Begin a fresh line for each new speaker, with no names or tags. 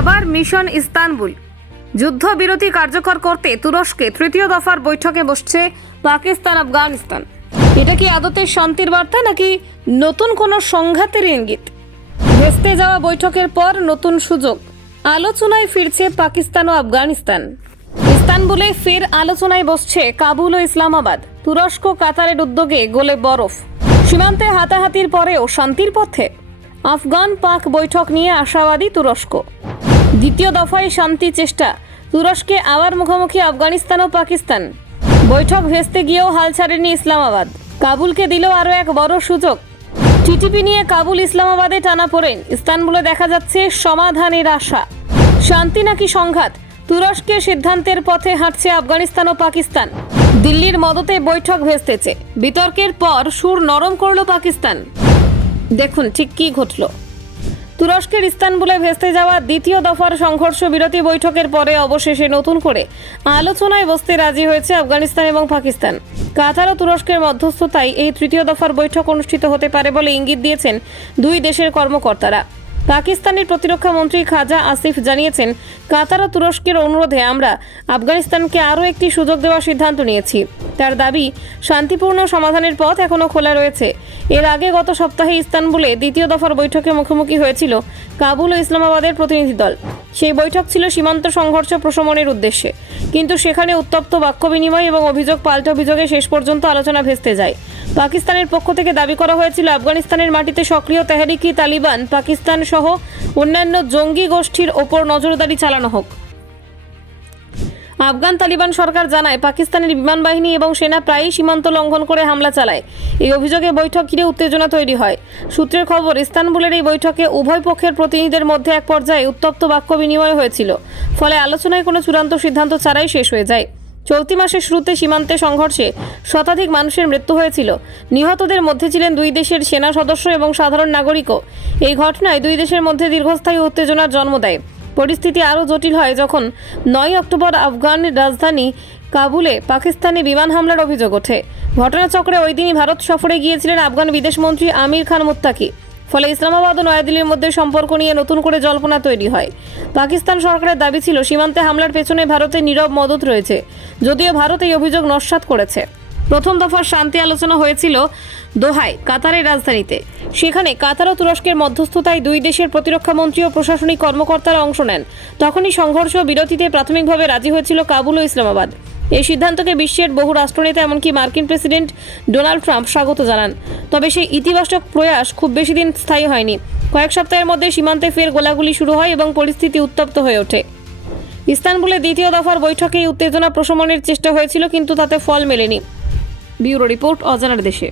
আবার mission Istanbul. যুদ্ধবিরতি কার্যকর করতে তুরস্কে তৃতীয় দফার বৈঠকে বসছে পাকিস্তান, আফগানিস্তান। এটা কি আদতে শান্তির বার্তা নাকি নতুন কোনো সংঘাতের ইঙ্গিত? ভেস্তে যাওয়া বৈঠকের পর নতুন সুযোগ। আলোচনায় ফিরছে পাকিস্তান ও আফগানিস্তান। ইস্তানবুলে ফের আলোচনায় বসছে কাবুল ও ইসলামাবাদ। তুরস্ক কাতারের উদ্যোগে গোলে বরফ। সীমান্তে হাতাহাতির পরেও শান্তির পথে। আফগান পাক বৈঠক নিয়ে আশাবাদী তুরস্ক। দ্বিতীয় দফায় শান্তি চেষ্টা। তুরস্কে আবার মুখোমুখি আফগানিস্তান ও পাকিস্তান। বৈঠক ভেস্তে গিয়েও হাল ছাড়েনি ইসলামাবাদ। কাবুলকে দিল আরও এক বড় সুযোগ। টিটিপি নিয়ে কাবুল ইসলামাবাদে টানা পড়েন। ইস্তানবুলে দেখা যাচ্ছে সমাধানের আশা। শান্তি নাকি সংঘাত? তুরস্কে সিদ্ধান্তের পথে হাঁটছে আফগানিস্তান ও পাকিস্তান। দিল্লির মদতে বৈঠক ভেস্তেছে। বিতর্কের পর সুর নরম করল পাকিস্তান। দেখুন ঠিক কি ঘটল। তুরস্কের ইস্তানবুলে ভেস্তে যাওয়া দ্বিতীয় দফার সংঘর্ষ বিরতি বৈঠকের পরে অবশেষে নতুন করে আলোচনায় বসতে রাজি হয়েছে আফগানিস্তান এবং পাকিস্তান। কাতার ও তুরস্কের মধ্যস্থতায় এই তৃতীয় দফার বৈঠক অনুষ্ঠিত হতে পারে বলে ইঙ্গিত দিয়েছেন দুই দেশের কর্মকর্তারা। পাকিস্তানের প্রতিরক্ষা মন্ত্রী খাজা আসিফ জানিয়েছেন, কাতার ও তুরস্কের অনুরোধে আমরা আফগানিস্তানকে আরও একটি সুযোগ দেওয়ার সিদ্ধান্ত নিয়েছি। তার দাবি, শান্তিপূর্ণ সমাধানের পথ এখনও খোলা রয়েছে। এর আগে গত সপ্তাহে ইস্তানবুলে দ্বিতীয় দফার বৈঠকে মুখোমুখি হয়েছিল কাবুল ও ইসলামাবাদের প্রতিনিধি দল। সেই বৈঠক ছিল সীমান্ত সংঘর্ষ প্রশমনের উদ্দেশ্যে। কিন্তু সেখানে উত্তপ্ত বাক্য বিনিময় এবং অভিযোগ পাল্টা অভিযোগে শেষ পর্যন্ত আলোচনা ভেস্তে যায়। পাকিস্তানের পক্ষ থেকে দাবি করা হয়েছিল, আফগানিস্তানের মাটিতে সক্রিয় তেহরিকি তালিবান পাকিস্তান সহ অন্যান্য জঙ্গি গোষ্ঠীর ওপর নজরদারি চালানো হোক। আফগান তালিবান সরকার জানায়, পাকিস্তানের বিমান বাহিনী এবং সেনা প্রায়ই সীমান্ত লঙ্ঘন করে হামলা চালায়। এই অভিযোগে বৈঠক ঘিরে উত্তেজনা তৈরি হয়। সূত্রের খবর, ইস্তানবুলের এই বৈঠকে উভয় পক্ষের প্রতিনিধিদের মধ্যে এক পর্যায়ে উত্তপ্ত বাক্য বিনিময় হয়েছিল। ফলে আলোচনায় কোনো চূড়ান্ত সিদ্ধান্ত ছাড়াই শেষ হয়ে যায়। চলতি মাসের শুরুতে সীমান্তে সংঘর্ষে শতাধিক মানুষের মৃত্যু হয়েছিল। নিহতদের মধ্যে ছিলেন দুই দেশের সেনা সদস্য এবং সাধারণ নাগরিকও। এই ঘটনায় দুই দেশের মধ্যে দীর্ঘস্থায়ী উত্তেজনার জন্ম দেয়। পরিস্থিতি আরও জটিল হয় যখন নয় অক্টোবর আফগান রাজধানী কাবুলে পাকিস্তানি বিমান হামলার অভিযোগ ওঠে। ঘটনাচক্রে ওই দিনই ভারত সফরে গিয়েছিলেন আফগান বিদেশমন্ত্রী আমির খান মুত্তাকি। ফলে ইসলামাবাদ ও নয়াদিল্লির মধ্যে সম্পর্ক নিয়ে নতুন করে জল্পনা তৈরি হয়। পাকিস্তান সরকারের দাবি ছিল, সীমান্তে হামলার পেছনে ভারতের নীরব মদত রয়েছে। যদিও ভারত এই অভিযোগ নস্যাৎ করেছে। প্রথম দফার শান্তি আলোচনা হয়েছিল দোহায়, কাতারের রাজধানীতে। সেখানে কাতার ও তুরস্কের মধ্যস্থতায় দুই দেশের প্রতিরক্ষা মন্ত্রী ও প্রশাসনিক কর্মকর্তারা অংশ নেন। তখনই সংঘর্ষ বিরতিতে প্রাথমিকভাবে রাজি হয়েছিল কাবুল ও ইসলামাবাদ। এই সিদ্ধান্তকে বিশ্বের বহু রাষ্ট্রনেতা এমনকি মার্কিন প্রেসিডেন্ট ডোনাল্ড ট্রাম্প স্বাগত জানান। তবে সেই ইতিবাচক প্রয়াস খুব বেশি দিন স্থায়ী হয়নি। কয়েক সপ্তাহের মধ্যে সীমান্তে ফের গোলাগুলি শুরু হয় এবং পরিস্থিতি উত্তপ্ত হয়ে ওঠে। ইস্তানবুলে দ্বিতীয় দফার বৈঠকে উত্তেজনা প্রশমনের চেষ্টা হয়েছিল, কিন্তু তাতে ফল মেলেনি। ব্যুরো রিপোর্ট, অজানার দেশে।